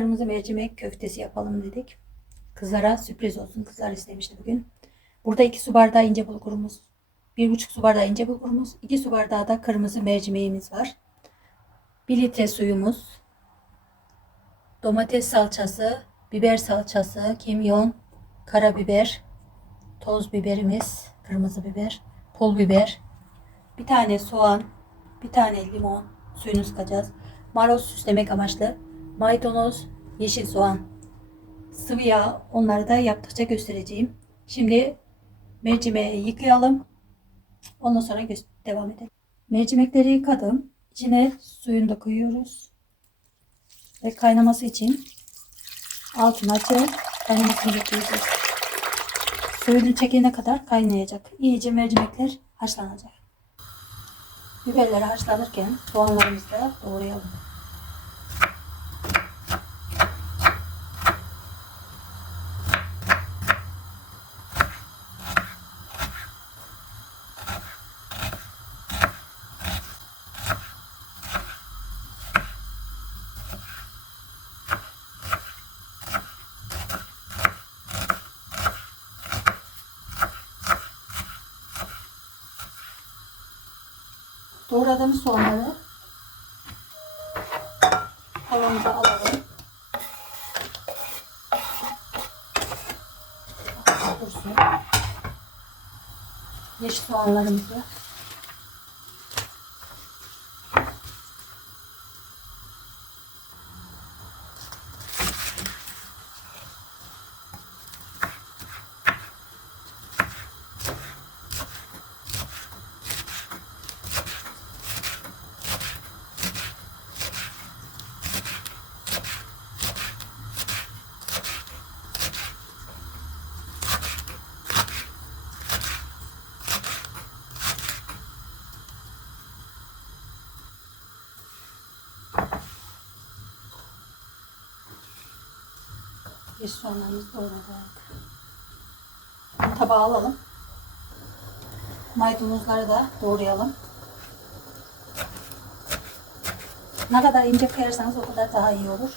kırmızı mercimek köftesi yapalım dedik. Kızlara sürpriz olsun. Kızlar istemişti bugün. Burada 2 su bardağı ince bulgurumuz, 1,5 su bardağı ince bulgurumuz, 2 su bardağı da kırmızı mercimeğimiz var. 1 litre suyumuz, domates salçası, biber salçası, kimyon, karabiber, toz biberimiz, kırmızı biber, pul biber, bir tane soğan, bir tane limon, suyunu sıkacağız. Maroz süslemek amaçlı, maydanoz, yeşil soğan, sıvı yağ onları da yaptıkça göstereceğim. Şimdi mercimeği yıkayalım. Ondan sonra devam edelim. Mercimekleri yıkadım. İçine suyunu da koyuyoruz. Ve kaynaması için altını açıp kaynamasını bekleyeceğiz. Suyunu çekene kadar kaynayacak. İyice mercimekler haşlanacak. Biberleri haşlanırken soğanlarımızı da doğrayalım. Doğradığımız soğanları tavamıza alalım. Dursun. Yeşil soğanlarımızı yeşil soğanlarımızı doğradık. Tabağa alalım. Maydanozları da doğrayalım. Ne kadar ince kıyarsanız o kadar daha iyi olur.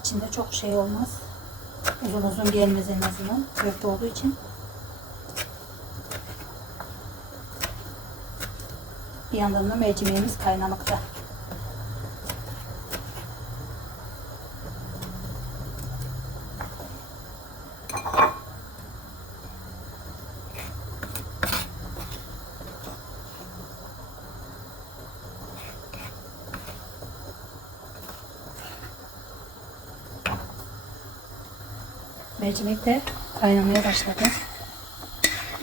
İçinde çok şey olmaz. Uzun uzun gelmez en azından. Köfte olduğu için. Bir yandan da mercimeğimiz kaynamakta. Mercimek de kaynamaya başladı.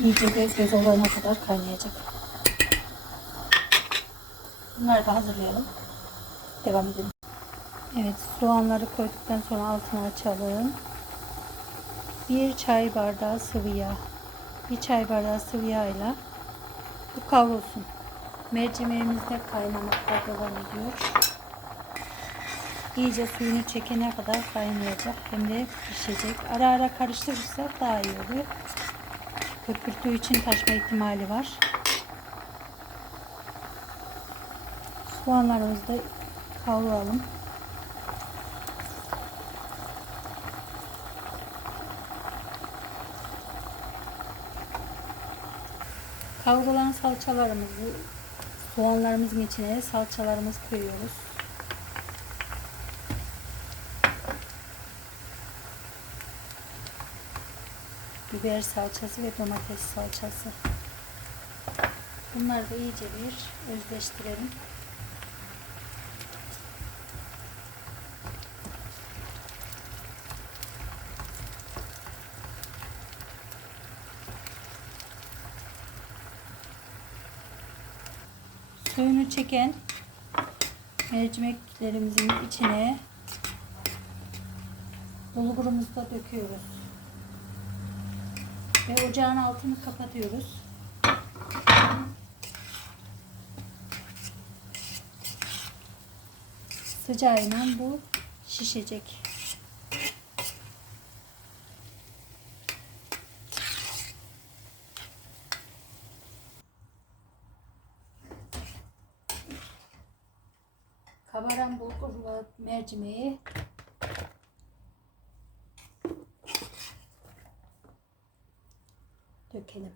İyice göz göz olana kadar kaynayacak. Bunları da hazırlayalım. Devam edelim. Evet soğanları koyduktan sonra altını açalım. Bir çay bardağı sıvı yağ. Bir çay bardağı sıvı yağ ile bu kavrulsun. Mercimeğimiz de kaynamakta devam ediyor. İyice suyunu çekene kadar kaynayacak. Hem de pişecek. Ara ara karıştırırsak daha iyi oluyor. Köpürtüğü için taşma ihtimali var. Soğanlarımızı da kavuralım. Kavrulan salçalarımızı soğanlarımızın içine salçalarımızı koyuyoruz. Biber salçası ve domates salçası. Bunları da iyice bir özleştirelim. Suyunu çeken mercimeklerimizin içine bulgurumuzu da döküyoruz. Ve ocağın altını kapatıyoruz. Sıcağıyla bu şişecek. Kabaran bulgurla mercimeği dökelim.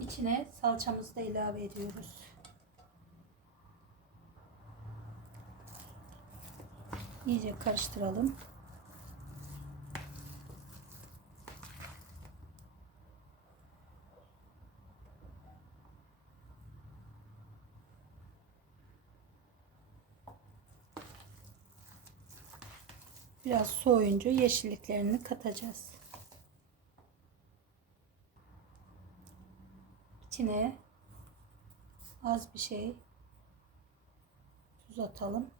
İçine salçamızı da ilave ediyoruz. İyice karıştıralım. Biraz soğuyunca yeşilliklerini katacağız. İçine az bir şey tuz atalım.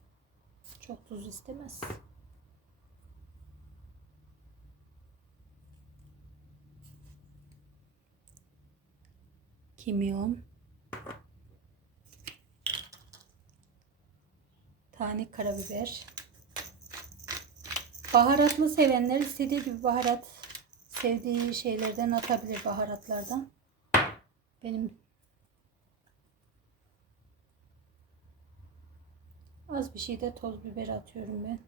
Çok tuz istemez. Kimyon. Tane karabiber. Baharatlı sevenler istediği gibi baharat sevdiği şeylerden atabilir baharatlardan. Benim az bir şey de toz biber atıyorum ben.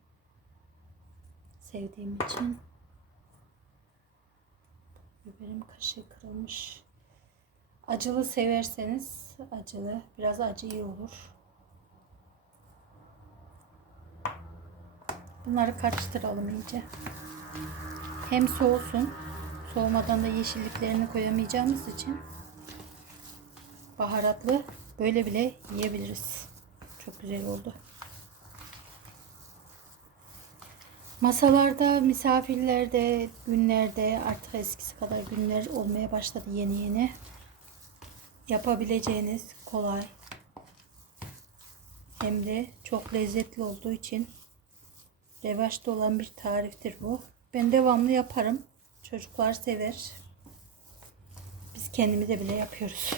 Sevdiğim için. Biberim kaşığı kırılmış. Acılı severseniz acılı biraz acı iyi olur. Bunları karıştıralım iyice. Hem soğusun. Soğumadan da yeşilliklerini koyamayacağımız için baharatlı böyle bile yiyebiliriz. Çok güzel oldu. Masalarda, misafirlerde, günlerde artık eskisi kadar günler olmaya başladı yeni yeni. Yapabileceğiniz kolay hem de çok lezzetli olduğu için revaçta olan bir tariftir bu. Ben devamlı yaparım. Çocuklar sever. Biz kendimize bile yapıyoruz.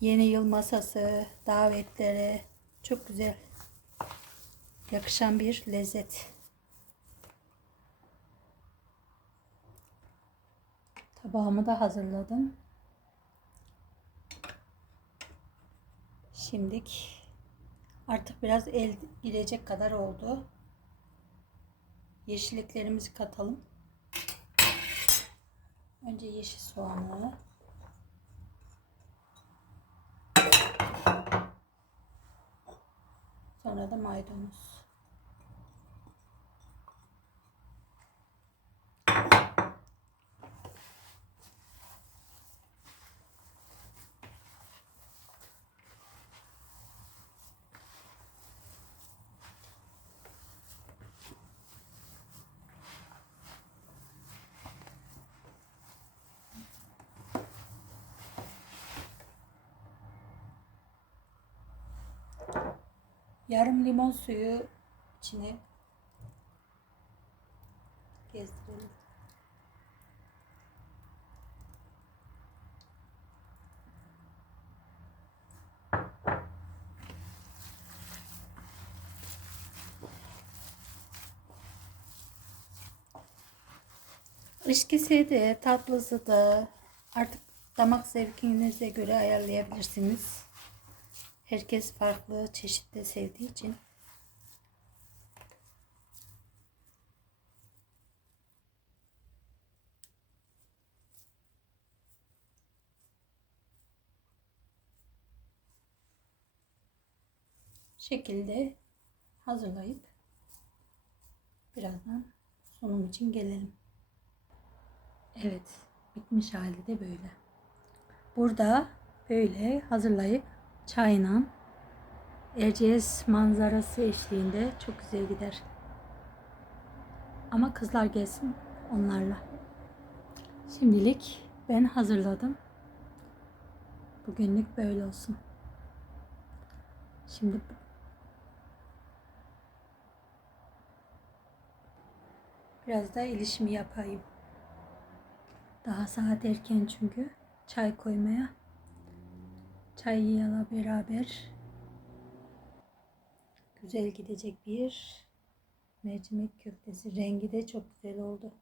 Yeni yıl masası, davetlere çok güzel yakışan bir lezzet. Tabağımı da hazırladım. Şimdik artık biraz el girecek kadar oldu. Yeşilliklerimizi katalım. Önce yeşil soğanı. Sonra da maydanoz. Yarım limon suyu içine gezdirelim. İçkisi de tatlısı da artık damak zevkinize göre ayarlayabilirsiniz. Herkes farklı çeşitli sevdiği için. şekilde hazırlayıp birazdan sunum için gelelim. Evet, bitmiş hali de böyle. Burada böyle hazırlayıp çayla Erciyes manzarası eşliğinde çok güzel gider. Ama kızlar gelsin onlarla. Şimdilik ben hazırladım. Bugünlük böyle olsun. Şimdi biraz da ilişimi yapayım. Daha saat erken çünkü çay koymaya. Çayıyla beraber güzel gidecek bir Mercimek köftesi rengi de çok güzel oldu.